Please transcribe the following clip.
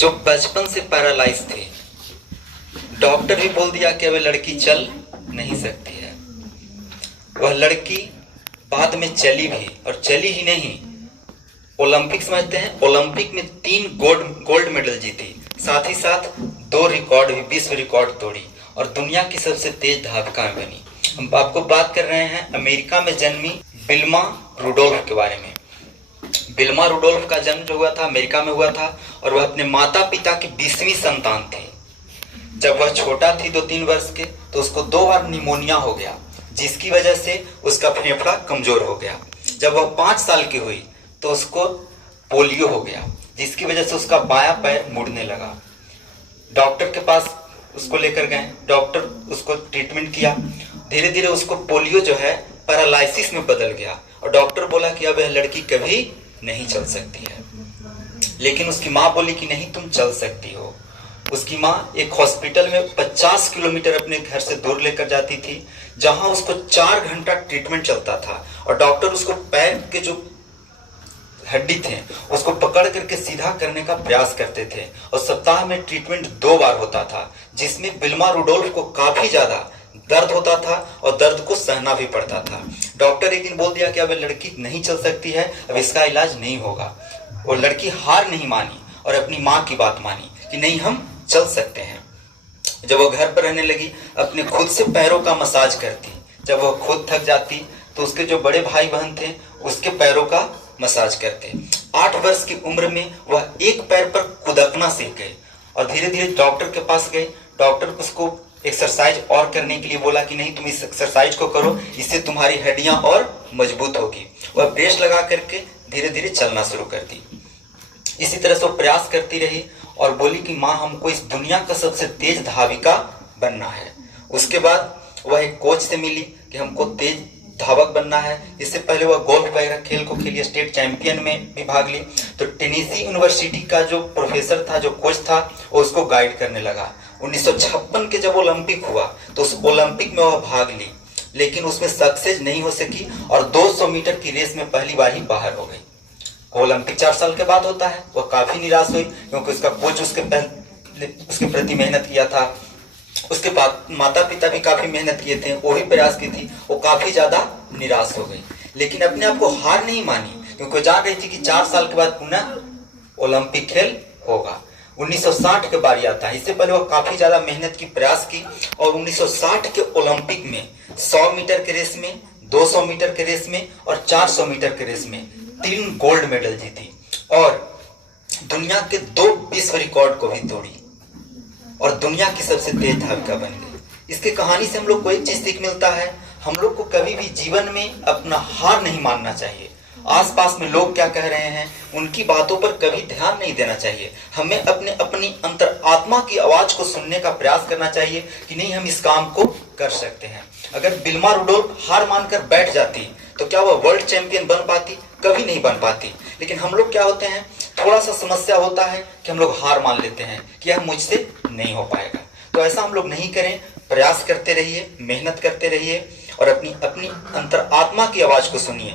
जो बचपन से पैरालाइज थे। डॉक्टर भी बोल दिया कि अब लड़की चल नहीं सकती है। वह लड़की बाद में चली भी, और चली ही नहीं, ओलंपिक समझते हैं, ओलंपिक में 3 गोल्ड मेडल जीती, साथ ही साथ 2 रिकॉर्ड भी, विश्व रिकॉर्ड तोड़ी और दुनिया की सबसे तेज धावका में बनी। हम आपको बात कर रहे हैं अमेरिका में जन्मी विल्मा रुडोल्फ के बारे में। विल्मा रुडोल्फ का जन्म जो हुआ था अमेरिका में हुआ था और वह अपने माता पिता की 20वीं संतान थी। जब वह छोटा थी 2-3 वर्ष के, तो उसको 2 बार निमोनिया हो गया, जिसकी वजह से उसका फेफड़ा कमजोर हो गया। जब वह 5 साल की हुई तो उसको पोलियो हो गया, जिसकी वजह से उसका बायां पैर मुड़ने लगा। डॉक्टर के पास उसको लेकर गए, डॉक्टर उसको ट्रीटमेंट किया। धीरे धीरे उसको पोलियो जो है पैरालाइसिस में बदल गया और डॉक्टर बोला कि अब यह लड़की कभी नहीं चल सकती है। लेकिन उसकी माँ बोली कि नहीं, तुम चल सकती हो। उसकी माँ एक हॉस्पिटल में 50 किलोमीटर अपने घर से दूर लेकर जाती थी, जहां उसको 4 घंटा ट्रीटमेंट चलता था और डॉक्टर उसको पैर के जो हड्डी थे उसको पकड़ करके सीधा करने का प्रयास करते थे और सप्ताह में ट्रीटमेंट 2 बार होता था, जिसमें विल्मा रुडोल्फ को काफी ज्यादा दर्द होता था और दर्द को सहना भी पड़ता था। डॉक्टर एक दिन बोल दिया कि अब लड़की नहीं चल सकती है, अब इसका इलाज नहीं होगा। और लड़की हार नहीं मानी और अपनी माँ की बात मानी कि नहीं, हम चल सकते हैं। जब वो घर पर रहने लगी, अपने खुद से पैरों का मसाज करती। जब वह खुद थक जाती तो उसके जो बड़े भाई बहन थे उसके पैरों का मसाज करते। 8 वर्ष की उम्र में वह एक पैर पर कुदकना सीख गए और धीरे धीरे डॉक्टर के पास गए। डॉक्टर उसको एक्सरसाइज और करने के लिए बोला कि नहीं, तुम इस एक्सरसाइज को करो, इससे तुम्हारी हड्डियां और मजबूत होगी। वह ब्रेस लगा करके धीरे धीरे चलना शुरू कर दी। इसी तरह से वो प्रयास करती रही और बोली कि माँ, हमको इस दुनिया का सबसे तेज धाविका बनना है। उसके बाद वह एक कोच से मिली कि हमको तेज धावक बनना है। इससे पहले वह गोल्फ वगैरह खेल को खेली, स्टेट चैंपियन में भी भाग ली। तो टेनेसी यूनिवर्सिटी का जो प्रोफेसर था, जो कोच था, वो उसको गाइड करने लगा। 1956 के जब ओलंपिक हुआ तो उस ओलंपिक में वह भाग ली, लेकिन उसमें सक्सेस नहीं हो सकी और 200 मीटर की रेस में पहली बार ही बाहर हो गई। ओलंपिक 4 साल के बाद होता है। वह काफी निराश हुई क्योंकि उसका कोच उसके प्रति मेहनत किया था, उसके बाद माता पिता भी काफी मेहनत किए थे, वो भी प्रयास की थी। वो काफी ज्यादा निराश हो गई, लेकिन अपने आप को हार नहीं मानी क्योंकि जान रही थी कि 4 साल के बाद पुनः ओलंपिक खेल होगा। 1960 के बारी आता है। इससे पहले वो काफी ज्यादा मेहनत की, प्रयास की और 1960 के ओलंपिक में 100 मीटर के रेस में, 200 मीटर के रेस में और 400 मीटर के रेस में 3 गोल्ड मेडल जीती और दुनिया के 2 विश्व रिकॉर्ड को भी तोड़ी और दुनिया की सबसे तेज धाविका बन गई। इसकी कहानी से हम लोग को एक चीज सीख मिलता है, हम लोग को कभी भी जीवन में अपना हार नहीं मानना चाहिए। आसपास में लोग क्या कह रहे हैं उनकी बातों पर कभी ध्यान नहीं देना चाहिए। हमें अपनी अंतरात्मा की आवाज को सुनने का प्रयास करना चाहिए कि नहीं, हम इस काम को कर सकते हैं। अगर विल्मा रुडोल्फ हार मानकर बैठ जाती तो क्या वह वर्ल्ड चैंपियन बन पाती? कभी नहीं बन पाती। लेकिन हम लोग क्या होते हैं, थोड़ा सा समस्या होता है कि हम लोग हार मान लेते हैं कि यह मुझसे नहीं हो पाएगा। तो ऐसा हम लोग नहीं करें, प्रयास करते रहिए, मेहनत करते रहिए और अपनी अंतरात्मा की आवाज को सुनिए।